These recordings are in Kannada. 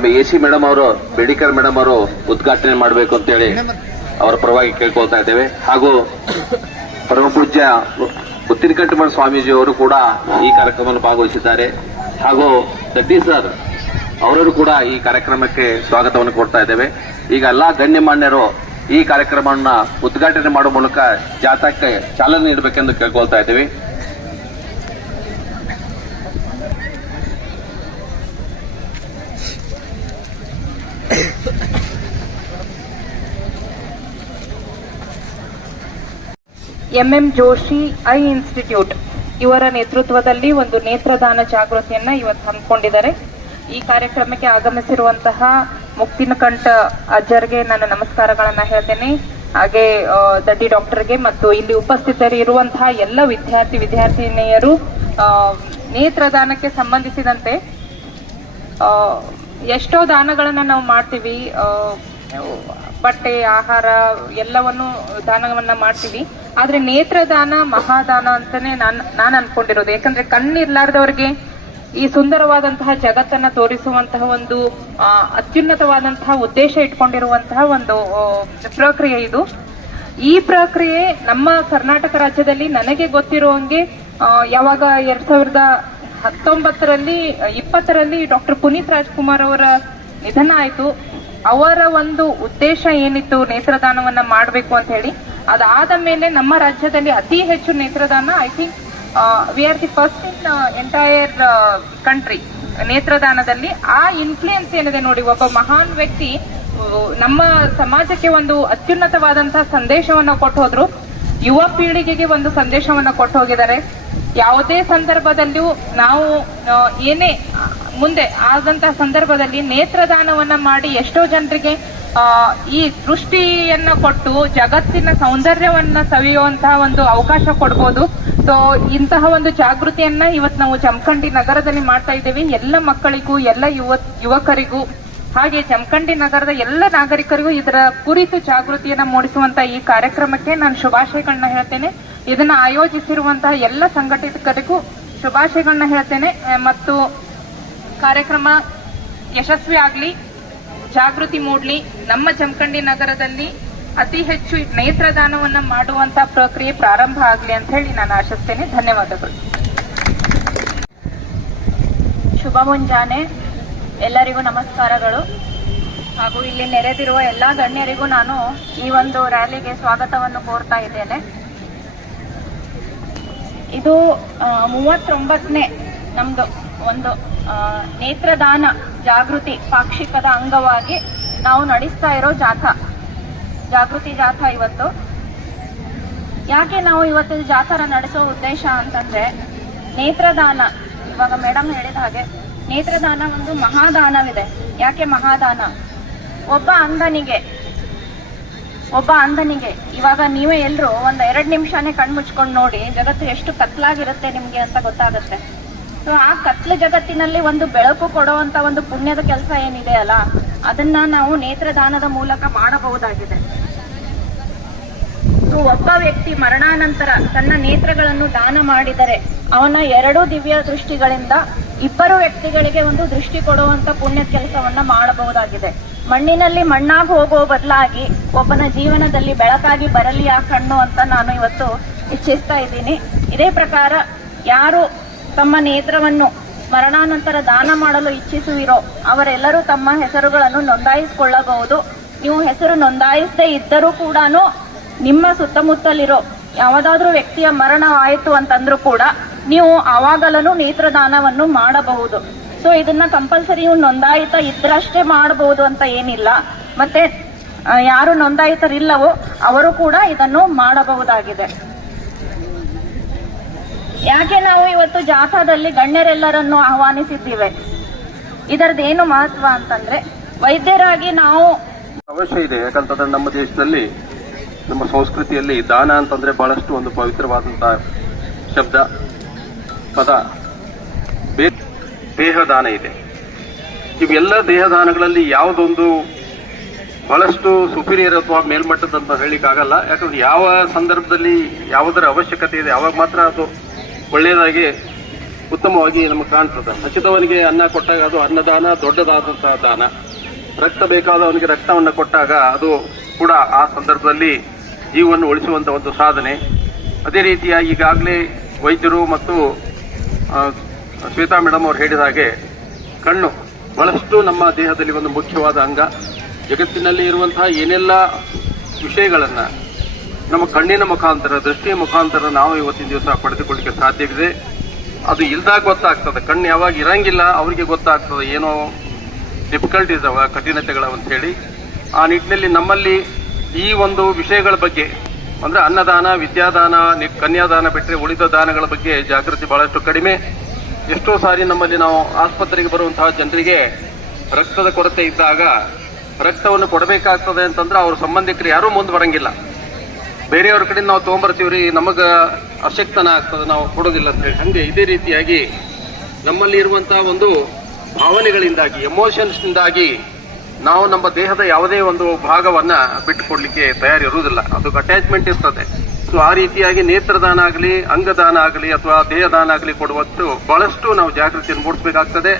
ನಮ್ಮ AC ಮೇಡಮ್ ಅವರು, ಬೇಡಿಕರ್ ಮೇಡಮ್ ಅವರು ಉದ್ಘಾಟನೆ ಮಾಡಬೇಕು ಅಂತೇಳಿ ಅವರ ಪರವಾಗಿ ಕೇಳ್ಕೊಳ್ತಾ ಇದ್ದೇವೆ. ಹಾಗೂ ಪರಮ ಪೂಜ್ಯ ಉತ್ತಿನಕಂಠಮಠ ಸ್ವಾಮೀಜಿ ಅವರು ಕೂಡ ಈ ಕಾರ್ಯಕ್ರಮದಲ್ಲಿ ಭಾಗವಹಿಸಿದ್ದಾರೆ. ಹಾಗೂ ದಡ್ಡಿ ಸರ್ ಅವರನ್ನು ಕೂಡ ಈ ಕಾರ್ಯಕ್ರಮಕ್ಕೆ ಸ್ವಾಗತವನ್ನು ಕೊಡ್ತಾ ಇದ್ದೇವೆ. ಈಗ ಎಲ್ಲಾ ಗಣ್ಯಮಾನ್ಯರು ಈ ಕಾರ್ಯಕ್ರಮವನ್ನು ಉದ್ಘಾಟನೆ ಮಾಡುವ ಮೂಲಕ ಜಾಥಾಕ್ಕೆ ಚಾಲನೆ ನೀಡಬೇಕೆಂದು ಕೇಳ್ಕೊಳ್ತಾ ಇದ್ದೇವೆ. MM ಜೋಶಿ ಐ ಇನ್ಸ್ಟಿಟ್ಯೂಟ್ ಇವರ ನೇತೃತ್ವದಲ್ಲಿ ಒಂದು ನೇತ್ರದಾನ ಜಾಗೃತಿಯನ್ನ ಇವತ್ತು ಹಮ್ಮಿಕೊಂಡಿದ್ದಾರೆ. ಈ ಕಾರ್ಯಕ್ರಮಕ್ಕೆ ಆಗಮಿಸಿರುವಂತಹ ಮುಕ್ತಿನಕಂಠ ಅಜ್ಜರ್ಗೆ ನಾನು ನಮಸ್ಕಾರಗಳನ್ನ ಹೇಳ್ತೇನೆ. ಹಾಗೆ ದಡ್ಡಿ ಡಾಕ್ಟರ್ಗೆ ಮತ್ತು ಇಲ್ಲಿ ಉಪಸ್ಥಿತರಿರುವಂತಹ ಎಲ್ಲ ವಿದ್ಯಾರ್ಥಿನಿಯರು ನೇತ್ರದಾನಕ್ಕೆ ಸಂಬಂಧಿಸಿದಂತೆ ಎಷ್ಟೋ ದಾನಗಳನ್ನ ನಾವು ಮಾಡ್ತೀವಿ. ಬಟ್ಟೆ, ಆಹಾರ ಎಲ್ಲವನ್ನು ದಾನವನ್ನ ಮಾಡ್ತೀವಿ. ಆದ್ರೆ ನೇತ್ರದಾನ ಮಹಾದಾನ ಅಂತಾನೆ ನಾನು ಅನ್ಕೊಂಡಿರೋದು. ಯಾಕಂದ್ರೆ ಕಣ್ಣಿರ್ಲಾರ್ದವ್ರಿಗೆ ಈ ಸುಂದರವಾದಂತಹ ಜಗತ್ತನ್ನ ತೋರಿಸುವಂತಹ ಒಂದು ಅತ್ಯುನ್ನತವಾದಂತಹ ಉದ್ದೇಶ ಇಟ್ಕೊಂಡಿರುವಂತಹ ಒಂದು ಪ್ರಕ್ರಿಯೆ ಇದು. ಈ ಪ್ರಕ್ರಿಯೆ ನಮ್ಮ ಕರ್ನಾಟಕ ರಾಜ್ಯದಲ್ಲಿ ನನಗೆ ಗೊತ್ತಿರುವಂಗೆ ಯಾವಾಗ 2019ರಲ್ಲಿ ಡಾಕ್ಟರ್ ಪುನೀತ್ ರಾಜ್ಕುಮಾರ್ ಅವರ ನಿಧನ ಆಯ್ತು. ಅವರ ಒಂದು ಉದ್ದೇಶ ಏನಿತ್ತು ನೇತ್ರದಾನವನ್ನ ಮಾಡಬೇಕು ಅಂತ ಹೇಳಿ, ಅದಾದ ಮೇಲೆ ನಮ್ಮ ರಾಜ್ಯದಲ್ಲಿ ಅತಿ ಹೆಚ್ಚು ನೇತ್ರದಾನ, I think we are the first in entire country ನೇತ್ರದಾನದಲ್ಲಿ. ಆ ಇನ್ಫ್ಲೂಯೆನ್ಸ್ ಏನಿದೆ ನೋಡಿ, ಒಬ್ಬ ಮಹಾನ್ ವ್ಯಕ್ತಿ ನಮ್ಮ ಸಮಾಜಕ್ಕೆ ಒಂದು ಅತ್ಯುನ್ನತವಾದಂತಹ ಸಂದೇಶವನ್ನ ಕೊಟ್ಟು ಹೋದ್ರು. ಯುವ ಪೀಳಿಗೆಗೆ ಒಂದು ಸಂದೇಶವನ್ನ ಕೊಟ್ಟು ಹೋಗಿದ್ದಾರೆ. ಯಾವುದೇ ಸಂದರ್ಭದಲ್ಲಿಯೂ ನಾವು ಏನೇ ಮುಂದೆ ಆದಂತಹ ಸಂದರ್ಭದಲ್ಲಿ ನೇತ್ರದಾನವನ್ನ ಮಾಡಿ ಎಷ್ಟೋ ಜನರಿಗೆ ಈ ದೃಷ್ಟಿಯನ್ನ ಕೊಟ್ಟು ಜಗತ್ತಿನ ಸೌಂದರ್ಯವನ್ನ ಸವಿಯುವಂತಹ ಒಂದು ಅವಕಾಶ ಕೊಡ್ಬೋದು. ಸೊ ಇಂತಹ ಒಂದು ಜಾಗೃತಿಯನ್ನ ಇವತ್ತು ನಾವು ಜಮಖಂಡಿ ನಗರದಲ್ಲಿ ಮಾಡ್ತಾ ಇದ್ದೇವೆ. ಎಲ್ಲ ಮಕ್ಕಳಿಗೂ, ಎಲ್ಲ ಯುವಕರಿಗೂ, ಹಾಗೆ ಜಮಖಂಡಿ ನಗರದ ಎಲ್ಲ ನಾಗರಿಕರಿಗೂ ಇದರ ಕುರಿತು ಜಾಗೃತಿಯನ್ನ ಮೂಡಿಸುವಂತ ಈ ಕಾರ್ಯಕ್ರಮಕ್ಕೆ ನಾನು ಶುಭಾಶಯಗಳನ್ನ ಹೇಳ್ತೇನೆ. ಇದನ್ನ ಆಯೋಜಿಸಿರುವಂತಹ ಎಲ್ಲ ಸಂಘಟಕರಿಗೂ ಶುಭಾಶಯಗಳನ್ನ ಹೇಳ್ತೇನೆ. ಮತ್ತು ಕಾರ್ಯಕ್ರಮ ಯಶಸ್ವಿ ಆಗ್ಲಿ, ಜಾಗೃತಿ ಮೂಡ್ಲಿ, ನಮ್ಮ ಜಮಖಂಡಿ ನಗರದಲ್ಲಿ ಅತಿ ಹೆಚ್ಚು ನೇತ್ರದಾನವನ್ನ ಮಾಡುವಂತ ಪ್ರಕ್ರಿಯೆ ಪ್ರಾರಂಭ ಆಗ್ಲಿ ಅಂತ ಹೇಳಿ ನಾನು ಆಶಿಸ್ತೇನೆ. ಧನ್ಯವಾದಗಳು. ಶುಭ ಮುಂಜಾನೆ, ಎಲ್ಲರಿಗೂ ನಮಸ್ಕಾರಗಳು. ಹಾಗೂ ಇಲ್ಲಿ ನೆರೆದಿರುವ ಎಲ್ಲಾ ಗಣ್ಯರಿಗೂ ನಾನು ಈ ಒಂದು ರ್ಯಾಲಿಗೆ ಸ್ವಾಗತವನ್ನು ಕೋರ್ತಾ ಇದ್ದೇನೆ. ಇದು 39ನೇ ನಮ್ದು ಒಂದು ನೇತ್ರದಾನ ಜಾಗೃತಿ ಪಾಕ್ಷಿಕದ ಅಂಗವಾಗಿ ನಾವು ನಡೆಸ್ತಾ ಇರೋ ಜಾಗೃತಿ ಜಾಥಾ ಇವತ್ತು. ಯಾಕೆ ನಾವು ಇವತ್ತು ಜಾಥಾನ ನಡೆಸೋ ಉದ್ದೇಶ ಅಂತಂದ್ರೆ, ನೇತ್ರದಾನ, ಇವಾಗ ಮೇಡಮ್ ಹೇಳಿದ ಹಾಗೆ ನೇತ್ರದಾನ ಒಂದು ಮಹಾದಾನವಿದೆ. ಯಾಕೆ ಮಹಾದಾನ? ಒಬ್ಬ ಅಂಧನಿಗೆ ಇವಾಗ ನೀವೇ ಎಲ್ರು ಒಂದ್ 2 ನಿಮಿಷನೇ ಕಣ್ಮುಚ್ಕೊಂಡು ನೋಡಿ, ಜಗತ್ತು ಎಷ್ಟು ಕತ್ಲಾಗಿರುತ್ತೆ ನಿಮ್ಗೆ ಅಂತ ಗೊತ್ತಾಗುತ್ತೆ. ಸೊ ಆ ಕತ್ಲ ಜಗತ್ತಿನಲ್ಲಿ ಒಂದು ಬೆಳಕು ಕೊಡುವಂತ ಒಂದು ಪುಣ್ಯದ ಕೆಲಸ ಏನಿದೆ ಅಲ್ಲ, ಅದನ್ನ ನಾವು ನೇತ್ರದಾನದ ಮೂಲಕ ಮಾಡಬಹುದಾಗಿದೆ. ಒಬ್ಬ ವ್ಯಕ್ತಿ ಮರಣಾನಂತರ ತನ್ನ ನೇತ್ರಗಳನ್ನು ದಾನ ಮಾಡಿದರೆ ಅವನ 2 ದಿವ್ಯ ದೃಷ್ಟಿಗಳಿಂದ 2 ವ್ಯಕ್ತಿಗಳಿಗೆ ಒಂದು ದೃಷ್ಟಿ ಕೊಡುವಂತ ಪುಣ್ಯ ಕೆಲಸವನ್ನ ಮಾಡಬಹುದಾಗಿದೆ. ಮಣ್ಣಿನಲ್ಲಿ ಮಣ್ಣಾಗಿ ಹೋಗೋ ಬದಲಾಗಿ ಒಬ್ಬನ ಜೀವನದಲ್ಲಿ ಬೆಳಕಾಗಿ ಬರಲಿ ಆ ಕಣ್ಣು ಅಂತ ನಾನು ಇವತ್ತು ಇಚ್ಛಿಸ್ತಾ ಇದ್ದೀನಿ. ಇದೇ ಪ್ರಕಾರ ಯಾರು ತಮ್ಮ ನೇತ್ರವನ್ನು ಮರಣಾನಂತರ ದಾನ ಮಾಡಲು ಇಚ್ಛಿಸುವಿರೋ ಅವರೆಲ್ಲರೂ ತಮ್ಮ ಹೆಸರುಗಳನ್ನು ನೋಂದಾಯಿಸಿಕೊಳ್ಳಬಹುದು. ನೀವು ಹೆಸರು ನೋಂದಾಯಿಸದೇ ಇದ್ದರೂ ಕೂಡ ನಿಮ್ಮ ಸುತ್ತಮುತ್ತಲಿರೋ ಯಾವುದಾದ್ರೂ ವ್ಯಕ್ತಿಯ ಮರಣ ಆಯಿತು ಅಂತಂದ್ರೂ ಕೂಡ ನೀವು ಆವಾಗಲೂ ನೇತ್ರದಾನವನ್ನು ಮಾಡಬಹುದು. ಸೊ ಇದನ್ನ ಕಂಪಲ್ಸರಿ ನೋಂದಾಯಿತ ಇದ್ರಷ್ಟೇ ಮಾಡಬಹುದು ಅಂತ ಏನಿಲ್ಲ. ಮತ್ತೆ ಯಾರು ನೋಂದಾಯಿತರಿಲ್ಲವೋ ಅವರು ಕೂಡ ಇದನ್ನು ಮಾಡಬಹುದಾಗಿದೆ. ಯಾಕೆ ನಾವು ಇವತ್ತು ಜಾಥಾದಲ್ಲಿ ಗಣ್ಯರೆಲ್ಲರನ್ನು ಆಹ್ವಾನಿಸಿದ್ದೀವಿ? ಇದರದ್ದೇನು ಮಹತ್ವ ಅಂತಂದ್ರೆ, ವೈದ್ಯರಾಗಿ ನಾವು ಅವಶ್ಯ ಇದೆ. ಯಾಕಂತಂದ್ರೆ ನಮ್ಮ ದೇಶದಲ್ಲಿ, ನಮ್ಮ ಸಂಸ್ಕೃತಿಯಲ್ಲಿ ದಾನ ಅಂತಂದ್ರೆ ಬಹಳಷ್ಟು ಒಂದು ಪವಿತ್ರವಾದಂತಹ ಶಬ್ದ, ಪದ. ದೇಹದಾನ ಇದೆ. ಇವೆಲ್ಲ ದೇಹದಾನಗಳಲ್ಲಿ ಯಾವುದೊಂದು ಬಹಳಷ್ಟು ಸುಪೀರಿಯರ್ ಅಥವಾ ಮೇಲ್ಮಟ್ಟದಂತ ಹೇಳಿಕ್ಕಾಗಲ್ಲ. ಯಾಕಂದ್ರೆ ಯಾವ ಸಂದರ್ಭದಲ್ಲಿ ಯಾವುದರ ಅವಶ್ಯಕತೆ ಇದೆ ಅವಾಗ ಮಾತ್ರ ಅದು ಒಳ್ಳೆಯದಾಗಿ ಉತ್ತಮವಾಗಿ ನಮಗೆ ಕಾಣ್ತದೆ. ಹಸಿದವನಿಗೆ ಅನ್ನ ಕೊಟ್ಟಾಗ ಅದು ಅನ್ನದಾನ ದೊಡ್ಡದಾದಂತಹ ದಾನ. ರಕ್ತ ಬೇಕಾದವನಿಗೆ ರಕ್ತವನ್ನು ಕೊಟ್ಟಾಗ ಅದು ಕೂಡ ಆ ಸಂದರ್ಭದಲ್ಲಿ ಜೀವವನ್ನು ಉಳಿಸುವಂತಹ ಒಂದು ಸಾಧನೆ. ಅದೇ ರೀತಿಯಾಗಿ ಈಗಾಗಲೇ ವೈದ್ಯರು ಮತ್ತು ಶ್ವೇತಾ ಮೇಡಮ್ ಅವರು ಹೇಳಿದ ಹಾಗೆ ಕಣ್ಣು ಬಹಳಷ್ಟು ನಮ್ಮ ದೇಹದಲ್ಲಿ ಒಂದು ಮುಖ್ಯವಾದ ಅಂಗ. ಜಗತ್ತಿನಲ್ಲಿ ಇರುವಂತಹ ಏನೆಲ್ಲ ವಿಷಯಗಳನ್ನ ನಮ್ಮ ಕಣ್ಣಿನ ಮುಖಾಂತರ, ದೃಷ್ಟಿಯ ಮುಖಾಂತರ ನಾವು ಇವತ್ತಿನ ದಿವಸ ಪಡೆದುಕೊಳ್ಳಿಕ್ಕೆ ಸಾಧ್ಯವಿದೆ. ಅದು ಇಲ್ದಾಗ ಗೊತ್ತಾಗ್ತದೆ. ಕಣ್ಣು ಯಾವಾಗ ಇರಂಗಿಲ್ಲ ಅವರಿಗೆ ಗೊತ್ತಾಗ್ತದೆ ಏನೋ ಡಿಫಿಕಲ್ಟೀಸ್ ಅವ, ಕಠಿಣತೆಗಳವ ಅಂತ ಹೇಳಿ. ಆ ನಿಟ್ಟಿನಲ್ಲಿ ನಮ್ಮಲ್ಲಿ ಈ ಒಂದು ವಿಷಯಗಳ ಬಗ್ಗೆ ಅಂದ್ರೆ ಅನ್ನದಾನ, ವಿದ್ಯಾದಾನ, ಕನ್ಯಾದಾನ ಬಿಟ್ಟರೆ ಉಳಿದ ದಾನಗಳ ಬಗ್ಗೆ ಜಾಗೃತಿ ಬಹಳಷ್ಟು ಕಡಿಮೆ. ಎಷ್ಟೋ ಸಾರಿ ನಮ್ಮಲ್ಲಿ ನಾವು ಆಸ್ಪತ್ರೆಗೆ ಬರುವಂತಹ ಜನರಿಗೆ ರಕ್ತದ ಕೊರತೆ ಇದ್ದಾಗ ರಕ್ತವನ್ನು ಕೊಡಬೇಕಾಗ್ತದೆ ಅಂತಂದ್ರೆ ಅವ್ರ ಸಂಬಂಧಿಕರು ಯಾರೂ ಮುಂದೆ ಬರಂಗಿಲ್ಲ. ಬೇರೆಯವ್ರ ಕಡೆ ನಾವು ತಗೊಂಡ್ಬರ್ತೀವ್ರಿ, ನಮಗ ಅಶಕ್ತನ ಆಗ್ತದೆ, ನಾವು ಕೊಡೋದಿಲ್ಲ ಅಂತ ಹೇಳಿ. ಹಂಗೆ ಇದೇ ರೀತಿಯಾಗಿ ನಮ್ಮಲ್ಲಿ ಇರುವಂತಹ ಒಂದು ಭಾವನೆಗಳಿಂದಾಗಿ, ಎಮೋಷನ್ಸ್ನಿಂದಾಗಿ ನಾವು ನಮ್ಮ ದೇಹದ ಯಾವುದೇ ಒಂದು ಭಾಗವನ್ನ ಬಿಟ್ಟುಕೊಡ್ಲಿಕ್ಕೆ ತಯಾರಿರುವುದಿಲ್ಲ. ಅದಕ್ಕೆ ಅಟ್ಯಾಚ್ಮೆಂಟ್ ಇರ್ತದೆ. ಸೊ ಆ ರೀತಿಯಾಗಿ ನೇತ್ರದಾನ ಆಗಲಿ, ಅಂಗದಾನ ಆಗಲಿ ಅಥವಾ ದೇಹದಾನ ಆಗಲಿ ಕೊಡುವಷ್ಟು ಬಹಳಷ್ಟು ನಾವು ಜಾಗೃತಿಯನ್ನು ಮೂಡಿಸಬೇಕಾಗ್ತದೆ.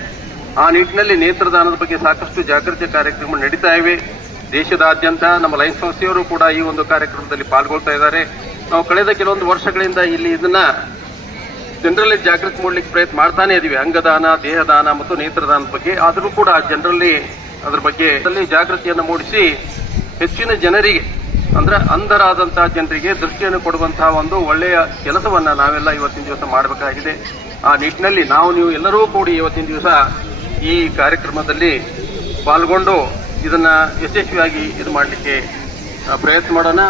ಆ ನಿಟ್ಟಿನಲ್ಲಿ ನೇತ್ರದಾನದ ಬಗ್ಗೆ ಸಾಕಷ್ಟು ಜಾಗೃತಿ ಕಾರ್ಯಕ್ರಮ ನಡೀತಾ ಇವೆ. ದೇಶದಾದ್ಯಂತ ನಮ್ಮ ಲಯನ್ಸ್ ಸಂಸ್ಥೆಯವರು ಕೂಡ ಈ ಒಂದು ಕಾರ್ಯಕ್ರಮದಲ್ಲಿ ಪಾಲ್ಗೊಳ್ತಾ ಇದ್ದಾರೆ. ನಾವು ಕಳೆದ ಕೆಲವೊಂದು ವರ್ಷಗಳಿಂದ ಇಲ್ಲಿ ಇದನ್ನ ಜನರಲ್ಲಿ ಜಾಗೃತಿ ಮೂಡಲಿಕ್ಕೆ ಪ್ರಯತ್ನ ಮಾಡ್ತಾನೆ ಇದೀವಿ. ಅಂಗದಾನ, ದೇಹದಾನ ಮತ್ತು ನೇತ್ರದಾನದ ಬಗ್ಗೆ. ಆದರೂ ಕೂಡ ಜನರಲ್ಲಿ ಅದರ ಬಗ್ಗೆ ಜಾಗೃತಿಯನ್ನು ಮೂಡಿಸಿ ಹೆಚ್ಚಿನ ಜನರಿಗೆ ಅಂದ್ರೆ ಅಂಧರಾದಂತಹ ಜನರಿಗೆ ದೃಷ್ಟಿಯನ್ನು ಕೊಡುವಂತಹ ಒಂದು ಒಳ್ಳೆಯ ಕೆಲಸವನ್ನ ನಾವೆಲ್ಲ ಇವತ್ತಿನ ದಿವಸ ಮಾಡಬೇಕಾಗಿದೆ. ಆ ನಿಟ್ಟಿನಲ್ಲಿ ನೀವು ಎಲ್ಲರೂ ಕೂಡಿ ಇವತ್ತಿನ ದಿವಸ ಈ ಕಾರ್ಯಕ್ರಮದಲ್ಲಿ ಪಾಲ್ಗೊಂಡು ಇದನ್ನ ಯಶಸ್ವಿಯಾಗಿ ಇದು ಮಾಡಲಿಕ್ಕೆ ಪ್ರಯತ್ನ ಮಾಡೋಣ.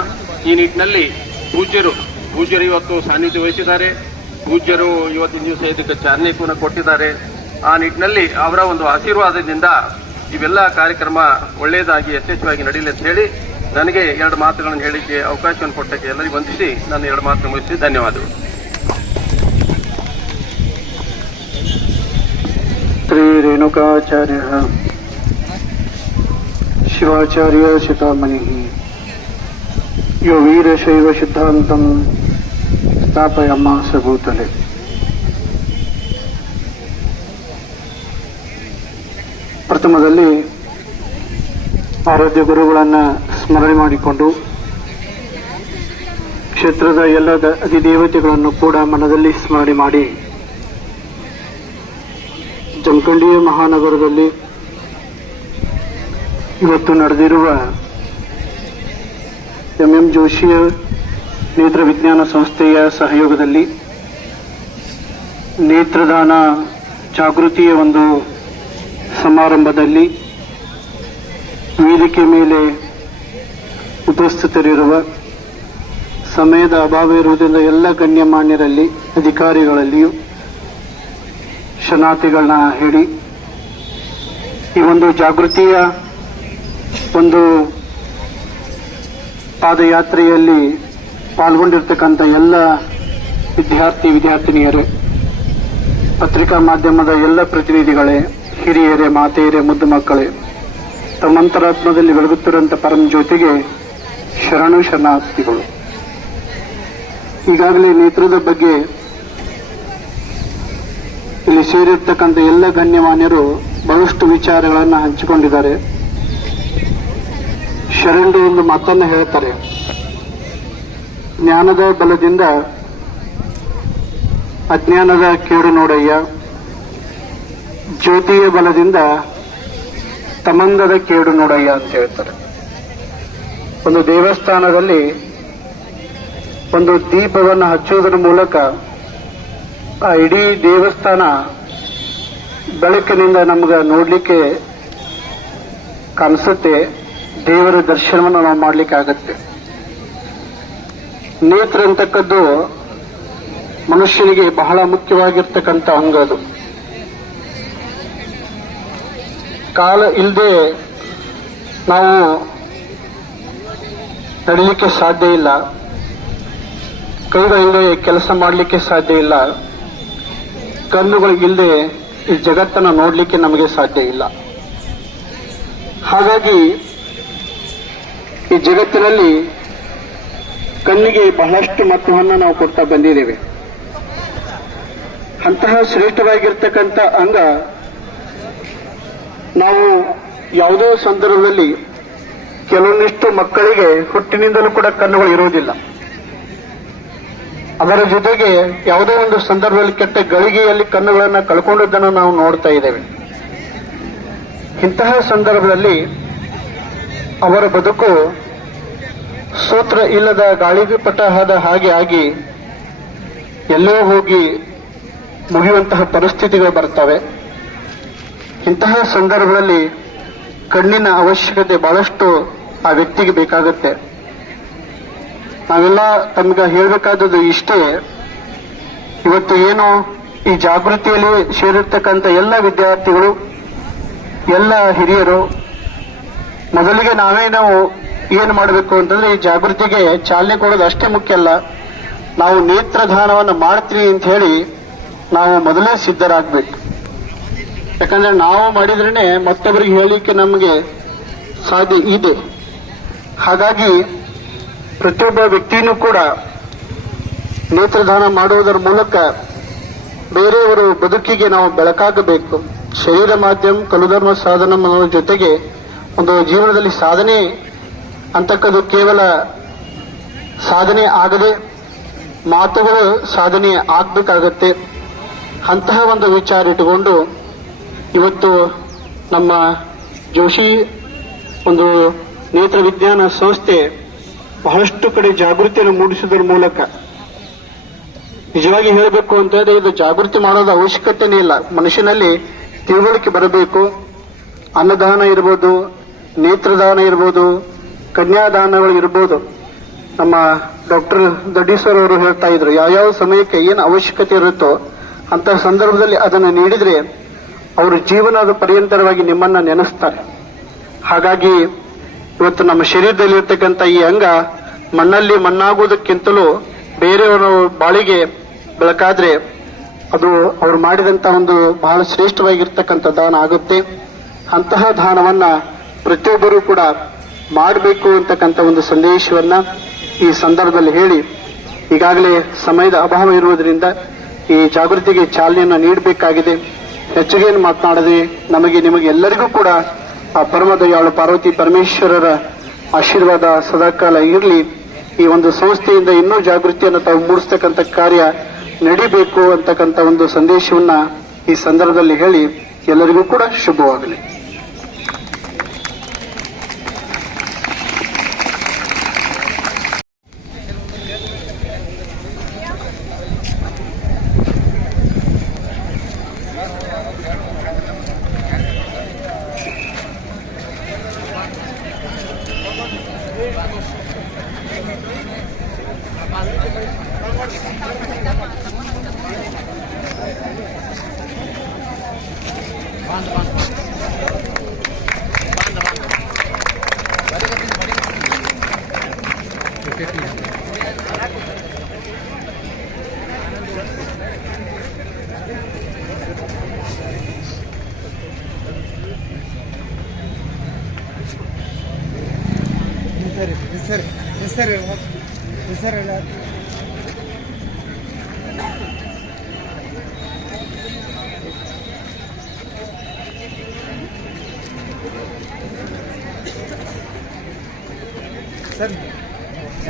ಈ ನಿಟ್ಟಿನಲ್ಲಿ ಪೂಜ್ಯರು ಇವತ್ತು ಸಾನ್ನಿಧ್ಯ ವಹಿಸಿದ್ದಾರೆ. ಪೂಜ್ಯರು ಇವತ್ತಿನ ದಿವಸ ಇದಕ್ಕೆ ಚಾಲನೆ ಕೂಡ ಕೊಟ್ಟಿದ್ದಾರೆ. ಆ ನಿಟ್ಟಿನಲ್ಲಿ ಅವರ ಒಂದು ಆಶೀರ್ವಾದದಿಂದ ಇವೆಲ್ಲ ಕಾರ್ಯಕ್ರಮ ಒಳ್ಳೆಯದಾಗಿ ಯಶಸ್ವಿಯಾಗಿ ನಡೆಯಲಿ ಅಂತ ಹೇಳಿ ನನಗೆ 2 ಮಾತುಗಳನ್ನು ಹೇಳಿಕ್ಕೆ ಅವಕಾಶವನ್ನು ಕೊಟ್ಟಕ್ಕೆ ಎಲ್ಲರಿಗೂ ವಂದಿಸಿ ನಾನು 2 ಮಾತು ಮುಗಿಸಿ ಧನ್ಯವಾದಗಳು. ಶ್ರೀ ರೇಣುಕಾಚಾರ್ಯ ಶಿವಾಚಾರ್ಯ ಶಿತಾಮಣಿ ಯೋ ವೀರಶೈವ ಸಿದ್ಧಾಂತಂ ಸ್ಥಾಪಯಾಮಾಸ ಭೂತಲೆ. ಪ್ರಥಮದಲ್ಲಿ ಆರಾಧ್ಯ ಗುರುಗಳನ್ನ ಸ್ಮರಣೆ ಮಾಡಿಕೊಂಡು ಕ್ಷೇತ್ರದ ಎಲ್ಲ ಅಧಿದೇವತೆಗಳನ್ನು ಕೂಡ ಮನದಲ್ಲಿ ಸ್ಮರಣೆ ಮಾಡಿ ಜಮಖಂಡಿ ಮಹಾನಗರದಲ್ಲಿ ಇವತ್ತು ನಡೆದಿರುವ ಎಂ ಜೋಶಿಯ ನೇತ್ರ ವಿಜ್ಞಾನ ಸಂಸ್ಥೆಯ ಸಹಯೋಗದಲ್ಲಿ ನೇತ್ರದಾನ ಜಾಗೃತಿಯ ಒಂದು ಸಮಾರಂಭದಲ್ಲಿ ವೇದಿಕೆ ಮೇಲೆ ಉಪಸ್ಥಿತರಿರುವ, ಸಮಯದ ಅಭಾವ ಇರುವುದರಿಂದ ಎಲ್ಲ ಗಣ್ಯಮಾನ್ಯರಲ್ಲಿ, ಅಧಿಕಾರಿಗಳಲ್ಲಿಯೂ ಶರಣಾರ್ಥಿಗಳನ್ನ ಹೇಳಿ ಈ ಒಂದು ಜಾಗೃತಿಯ ಒಂದು ಪಾದಯಾತ್ರೆಯಲ್ಲಿ ಪಾಲ್ಗೊಂಡಿರ್ತಕ್ಕಂಥ ಎಲ್ಲ ವಿದ್ಯಾರ್ಥಿನಿಯರೇ, ಪತ್ರಿಕಾ ಮಾಧ್ಯಮದ ಎಲ್ಲ ಪ್ರತಿನಿಧಿಗಳೇ, ಹಿರಿಯರೇ, ಮಾತೆಯರೇ, ಮುದ್ದು ಮಕ್ಕಳೇ, ತಮ್ಮಂತರಾತ್ಮದಲ್ಲಿ ಬೆಳಗುತ್ತಿರುವಂಥ ಪರಮ ಜ್ಯೋತಿಗೆ ಶರಣಾರ್ಥಿಗಳು. ಈಗಾಗಲೇ ನೇತ್ರದ ಬಗ್ಗೆ ಇಲ್ಲಿ ಸೇರಿರ್ತಕ್ಕಂಥ ಎಲ್ಲ ಗಣ್ಯಮಾನ್ಯರು ಬಹಳಷ್ಟು ವಿಚಾರಗಳನ್ನು ಹಂಚಿಕೊಂಡಿದ್ದಾರೆ. ಶರಣರು ಒಂದು ಮಾತನ್ನು ಹೇಳ್ತಾರೆ, ಜ್ಞಾನದ ಬಲದಿಂದ ಅಜ್ಞಾನದ ಕೇಡು ನೋಡಯ್ಯ, ಜ್ಯೋತಿಯ ಬಲದಿಂದ ತಮಂದದ ಕೇಡು ನೋಡಯ್ಯ ಅಂತ ಹೇಳ್ತಾರೆ. ಒಂದು ದೇವಸ್ಥಾನದಲ್ಲಿ ಒಂದು ದೀಪವನ್ನು ಹಚ್ಚುವುದರ ಮೂಲಕ ಆ ಇಡೀ ದೇವಸ್ಥಾನ ಬೆಳಕಿನಿಂದ ನಮ್ಗೆ ನೋಡ್ಲಿಕ್ಕೆ ಕಾಣಿಸುತ್ತೆ. ದೇವರ ದರ್ಶನವನ್ನು ನಾವು ಮಾಡ್ಲಿಕ್ಕೆ ಆಗತ್ತೆ. ನೇತ್ರ ಅಂತಕ್ಕದ್ದು ಮನುಷ್ಯನಿಗೆ ಬಹಳ ಮುಖ್ಯವಾಗಿರ್ತಕ್ಕಂಥ ಅಂಗ. ಅದು ಕಾಲ ಇಲ್ಲದೆ ನಾವು ನಡೀಲಿಕ್ಕೆ ಸಾಧ್ಯ ಇಲ್ಲ, ಕೈಗಳಿಲ್ಲದೆ ಕೆಲಸ ಮಾಡಲಿಕ್ಕೆ ಸಾಧ್ಯ ಇಲ್ಲ, ಕಣ್ಣುಗಳಿಲ್ಲದೆ ಈ ಜಗತ್ತನ್ನು ನೋಡಲಿಕ್ಕೆ ನಮಗೆ ಸಾಧ್ಯ ಇಲ್ಲ. ಹಾಗಾಗಿ ಈ ಜಗತ್ತಿನಲ್ಲಿ ಕಣ್ಣಿಗೆ ಬಹಳಷ್ಟು ಮಹತ್ವವನ್ನು ನಾವು ಕೊಡ್ತಾ ಬಂದಿದ್ದೇವೆ. ಅಂತಹ ಶ್ರೇಷ್ಠವಾಗಿರ್ತಕ್ಕಂಥ ಅಂಗ ನಾವು ಯಾವುದೋ ಸಂದರ್ಭದಲ್ಲಿ ಕೆಲವೊಂದಿಷ್ಟು ಮಕ್ಕಳಿಗೆ ಹುಟ್ಟಿನಿಂದಲೂ ಕೂಡ ಕಣ್ಣುಗಳು ಇರುವುದಿಲ್ಲ. ಅದರ ಜೊತೆಗೆ ಯಾವುದೋ ಒಂದು ಸಂದರ್ಭದಲ್ಲಿ ಕೆಟ್ಟ ಗಳಿಗೆಯಲ್ಲಿ ಕಣ್ಣುಗಳನ್ನು ಕಳ್ಕೊಂಡದ್ದನ್ನು ನಾವು ನೋಡ್ತಾ ಇದ್ದೇವೆ. ಇಂತಹ ಸಂದರ್ಭದಲ್ಲಿ ಅವರ ಬದುಕು ಸೂತ್ರ ಇಲ್ಲದ ಗಾಳಿಪಟದ ಹಾಗೆ ಆಗಿ ಎಲ್ಲೋ ಹೋಗಿ ಮುಗಿಯುವಂತಹ ಪರಿಸ್ಥಿತಿಗಳು ಬರ್ತವೆ. ಇಂತಹ ಸಂದರ್ಭದಲ್ಲಿ ಕಣ್ಣಿನ ಅವಶ್ಯಕತೆ ಬಹಳಷ್ಟು ಆ ವ್ಯಕ್ತಿಗೆ ಬೇಕಾಗುತ್ತೆ. ನಾವೆಲ್ಲ ತಮ್ಗೆ ಹೇಳಬೇಕಾದದ್ದು ಇಷ್ಟೇ, ಇವತ್ತು ಏನು ಈ ಜಾಗೃತಿಯಲ್ಲಿ ಸೇರಿರ್ತಕ್ಕಂಥ ಎಲ್ಲ ವಿದ್ಯಾರ್ಥಿಗಳು, ಎಲ್ಲ ಹಿರಿಯರು, ಮೊದಲಿಗೆ ನಾವು ಏನು ಮಾಡಬೇಕು ಅಂತಂದ್ರೆ ಈ ಜಾಗೃತಿಗೆ ಚಾಲನೆ ಕೊಡೋದು ಅಷ್ಟೇ ಮುಖ್ಯ ಅಲ್ಲ, ನಾವು ನೇತ್ರದಾನವನ್ನು ಮಾಡ್ತೀವಿ ಅಂತ ಹೇಳಿ ನಾವು ಮೊದಲೇ ಸಿದ್ಧರಾಗಬೇಕು. ಯಾಕಂದ್ರೆ ನಾವು ಮಾಡಿದ್ರೇನೆ ಮತ್ತೊಬ್ಬರಿಗೆ ಹೇಳಲಿಕ್ಕೆ ನಮಗೆ ಸಾಧ್ಯ ಇದೆ. ಹಾಗಾಗಿ ಪ್ರತಿಯೊಬ್ಬ ವ್ಯಕ್ತಿಯೂ ಕೂಡ ನೇತ್ರದಾನ ಮಾಡುವುದರ ಮೂಲಕ ಬೇರೆಯವರ ಬದುಕಿಗೆ ನಾವು ಬೆಳಕಾಗಬೇಕು. ಶರೀರ ಮಾಧ್ಯಮ ಕಲುಧರ್ಮ ಸಾಧನ ಅನ್ನೋದ್ರ ಜೊತೆಗೆ ಒಂದು ಜೀವನದಲ್ಲಿ ಸಾಧನೆ ಅಂತಕ್ಕದ್ದು ಕೇವಲ ಸಾಧನೆ ಆಗದೆ ಮಾತುಗಳು ಸಾಧನೆ ಆಗ್ಬೇಕಾಗತ್ತೆ. ಅಂತಹ ಒಂದು ವಿಚಾರ ಇಟ್ಟುಕೊಂಡು ಇವತ್ತು ನಮ್ಮ ಜೋಶಿ ಒಂದು ನೇತ್ರ ವಿಜ್ಞಾನ ಸಂಸ್ಥೆ ಬಹಳಷ್ಟು ಕಡೆ ಜಾಗೃತಿಯನ್ನು ಮೂಡಿಸುವುದರ ಮೂಲಕ, ನಿಜವಾಗಿ ಹೇಳಬೇಕು ಅಂತಂದ್ರೆ ಇದು ಜಾಗೃತಿ ಮಾಡೋದ ಅವಶ್ಯಕತೆನೇ ಇಲ್ಲ, ಮನುಷ್ಯನಲ್ಲಿ ತಿಳುವಳಿಕೆ ಬರಬೇಕು. ಅನ್ನದಾನ ಇರ್ಬೋದು, ನೇತ್ರದಾನ ಇರ್ಬೋದು, ಕನ್ಯಾದಾನಗಳು ಇರ್ಬೋದು. ನಮ್ಮ ಡಾಕ್ಟರ್ ದಡ್ಡೀಶ್ವರ್ ಅವರು ಹೇಳ್ತಾ ಇದ್ರು, ಯಾವ್ಯಾವ ಸಮಯಕ್ಕೆ ಏನು ಅವಶ್ಯಕತೆ ಇರುತ್ತೋ ಅಂತಹ ಸಂದರ್ಭದಲ್ಲಿ ಅದನ್ನು ನೀಡಿದ್ರೆ ಅವರು ಜೀವನದ ಪರ್ಯಂತರವಾಗಿ ನಿಮ್ಮನ್ನ ನೆನೆಸ್ತಾರೆ. ಹಾಗಾಗಿ ಇವತ್ತು ನಮ್ಮ ಶರೀರದಲ್ಲಿರ್ತಕ್ಕಂಥ ಈ ಅಂಗ ಮಣ್ಣಲ್ಲಿ ಮಣ್ಣಾಗುವುದಕ್ಕಿಂತಲೂ ಬೇರೆಯವರ ಬಾಳಿಗೆ ಬೆಳಕಾದ್ರೆ ಅದು ಅವರು ಮಾಡಿದಂತ ಒಂದು ಬಹಳ ಶ್ರೇಷ್ಠವಾಗಿರ್ತಕ್ಕಂಥ ದಾನ ಆಗುತ್ತೆ. ಅಂತಹ ದಾನವನ್ನ ಪ್ರತಿಯೊಬ್ಬರೂ ಕೂಡ ಮಾಡಬೇಕು ಅಂತಕ್ಕಂಥ ಒಂದು ಸಂದೇಶವನ್ನ ಈ ಸಂದರ್ಭದಲ್ಲಿ ಹೇಳಿ, ಈಗಾಗಲೇ ಸಮಯದ ಅಭಾವ ಇರುವುದರಿಂದ ಈ ಜಾಗೃತಿಗೆ ಚಾಲನೆಯನ್ನು ನೀಡಬೇಕಾಗಿದೆ. ಹೆಚ್ಚಿಗೆ ಮಾತನಾಡದೆ ನಿಮಗೆ ಎಲ್ಲರಿಗೂ ಕೂಡ ಆ ಪರಮ ದಯಾಳು ಪಾರ್ವತಿ ಪರಮೇಶ್ವರರ ಆಶೀರ್ವಾದ ಸದಾಕಾಲ ಇರಲಿ. ಈ ಒಂದು ಸಂಸ್ಥೆಯಿಂದ ಇನ್ನೂ ಜಾಗೃತಿಯನ್ನು ತಾವು ಮೂಡಿಸ್ತಕ್ಕಂಥ ಕಾರ್ಯ ನಡಿಬೇಕು ಅಂತಕ್ಕಂಥ ಒಂದು ಸಂದೇಶವನ್ನ ಈ ಸಂದರ್ಭದಲ್ಲಿ ಹೇಳಿ ಎಲ್ಲರಿಗೂ ಕೂಡ ಶುಭವಾಗಲಿ.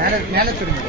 ಸರ್ ಜ್ಞಾನ ತಿರುಗಿ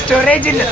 ಸ್ಟೋರೇಜ್ ಇಲ್ಲ.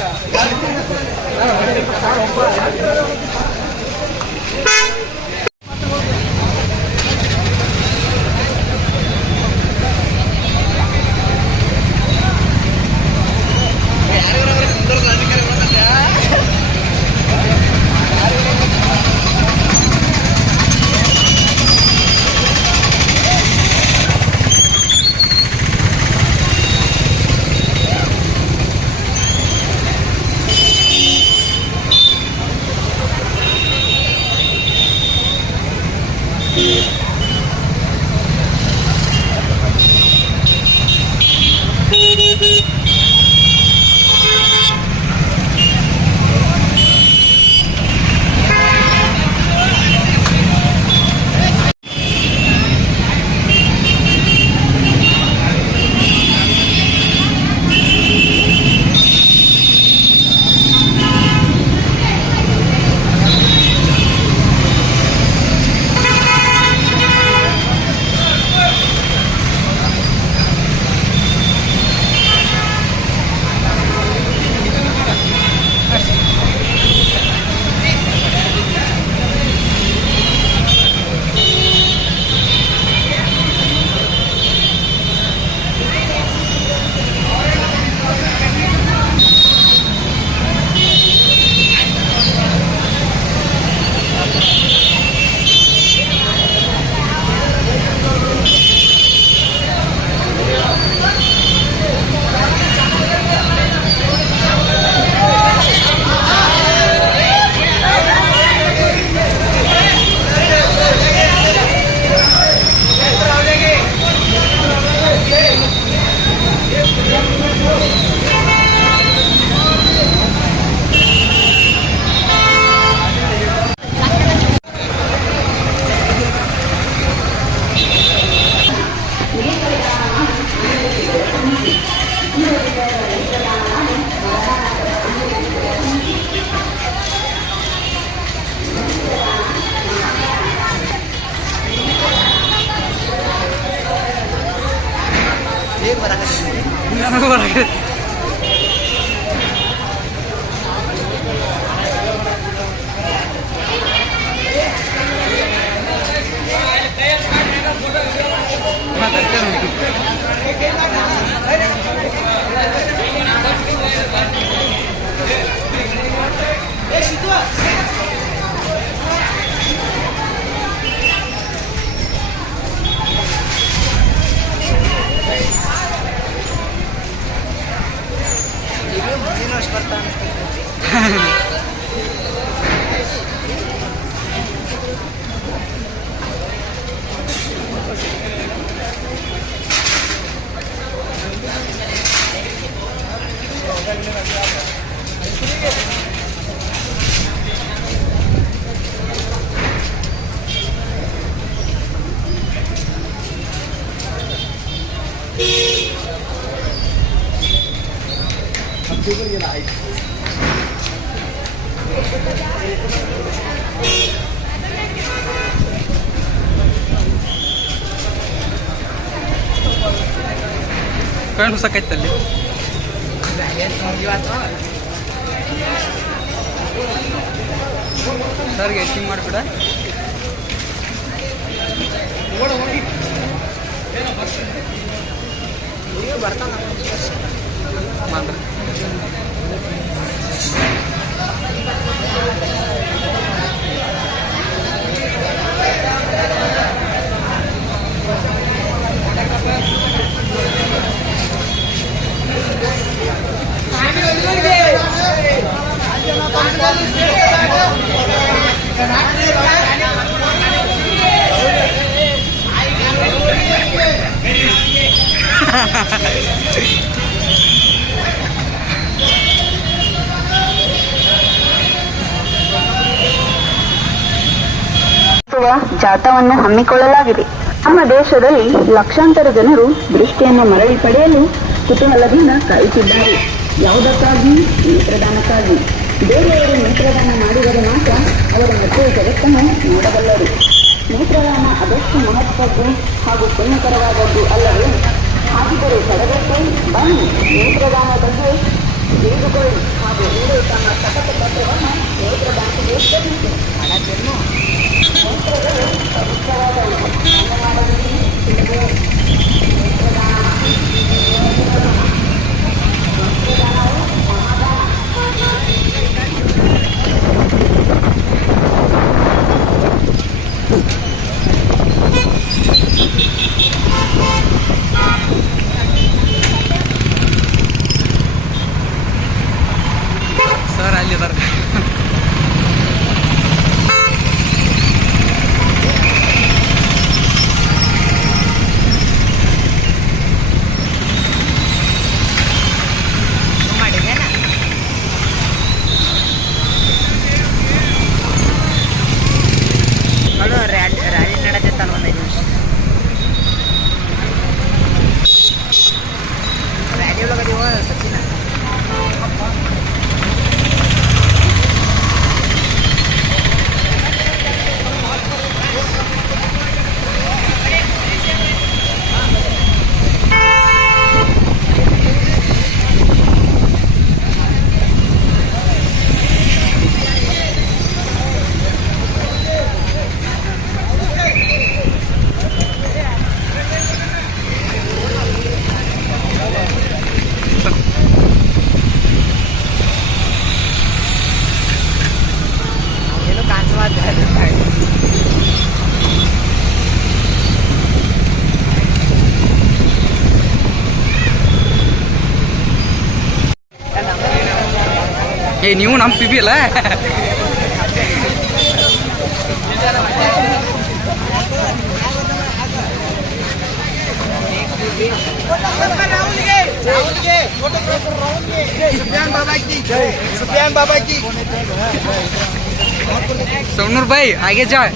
ಕಣ್ಣು ಸಾಕೈತಲ್ಲಿ ಸರ್ಗೆ ಎಷ್ಟಿಂಗ್ ಮಾಡಿಬಿಡ ಬರ್ತಾನ ಮಾತ್ರ ಜಾಥಾವನ್ನು ಹಮ್ಮಿಕೊಳ್ಳಲಾಗಿದೆ. ನಮ್ಮ ದೇಶದಲ್ಲಿ ಲಕ್ಷಾಂತರ ಜನರು ದೃಷ್ಟಿಯನ್ನು ಮರಳಿ ಪಡೆಯಲು ಕುತೂಹಲದಿಂದ ಕಾಯುತ್ತಿದ್ದಾರೆ. ಯಾವುದಕ್ಕಾಗಿ? ನೇತ್ರದಾನಕ್ಕಾಗಿ. ಬೇರೆಯವರು ನೇತ್ರದಾನ ಮಾಡಿದರೆ ಮಾತ್ರ ಅವರು ಮತ್ತೆ ಜಗತ್ತನ್ನು ನೋಡಬಲ್ಲರು. ನೇತ್ರದಾನ ಅದಷ್ಟು ಮಹತ್ವದ್ದು ಹಾಗೂ ಪುಣ್ಯಕರವಾದದ್ದು ಅಲ್ಲವೇ? ಹಾಗಿದ್ದರೆ ತಡಗಟ್ಟೆ ಬನ್ನಿ, ನೇತ್ರದಾನ ಬಗ್ಗೆ ತಿಳಿದುಕೊಳ್ಳಿ ಹಾಗೂ ನೀವೇ ತಮ್ಮ ಶಪಥ ಪತ್ರವನ್ನು ನೇತ್ರ ಬ್ಯಾಂಕಿಗೆ ಸಲ್ಲಿಸಿ. ನೇತ್ರಗಳು ಪವಿತ್ರವಾದವು. ದಾನ ಮಾಡುವುದೇ ಸುಲಭ. ನೇತ್ರದಾನವು ಮಹಾದಾನ. ಸರ್ ಅಲ್ಲಿದ್ದಾರೆ. ರ್ಯಾಲಿ ನಡೆದಿತ್ತಲ್ಲ ಒಂದು 5 ನಿಮಿಷ. ರ್ಯಾಲಿ ಒಳಗದೀವ ಸಚಿನ. ಏನು ಕಾಣಿಸುವ ಏ ನೀವು ನಮ್ಮ ಪಿಬಿ ಅಲ್ಲ. सोनूर भाई आगे जाए.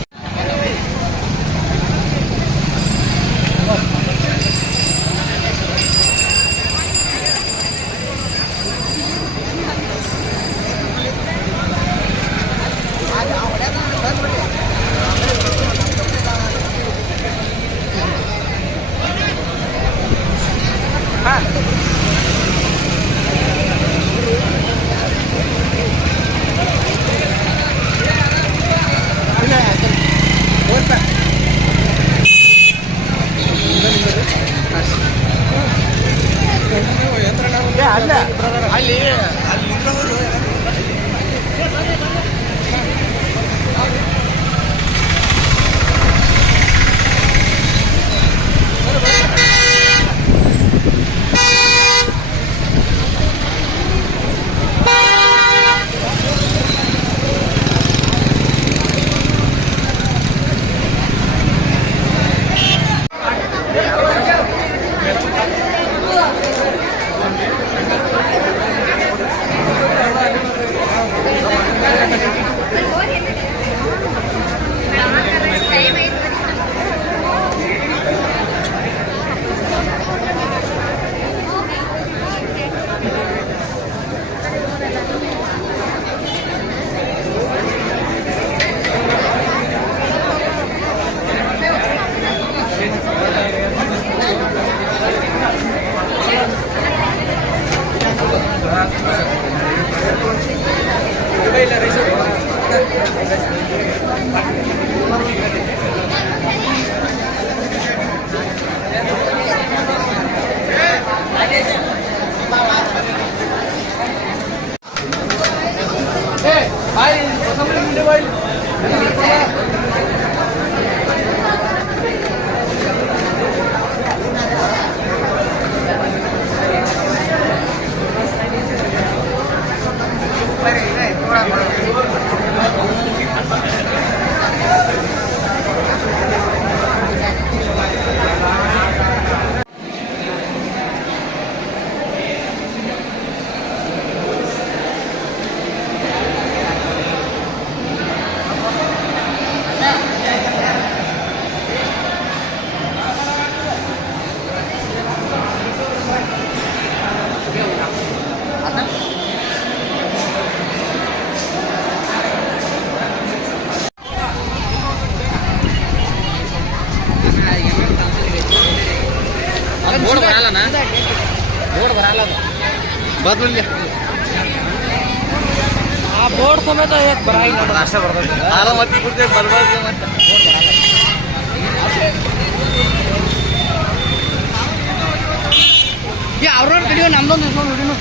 हाँ ಆ ಬೋರ್ಡ್ ಸಮೇತ ಬರಾಗಿಲ್ಲ ಅಷ್ಟೇ ಬರ್ತೈತೆ ಬರ್ಬಾರ್ದು ಮತ್ತೆ ಅವ್ರವ್ರ ಕಡಿಯೋ ನಮ್ದೊಂದು ನೋಡಿನು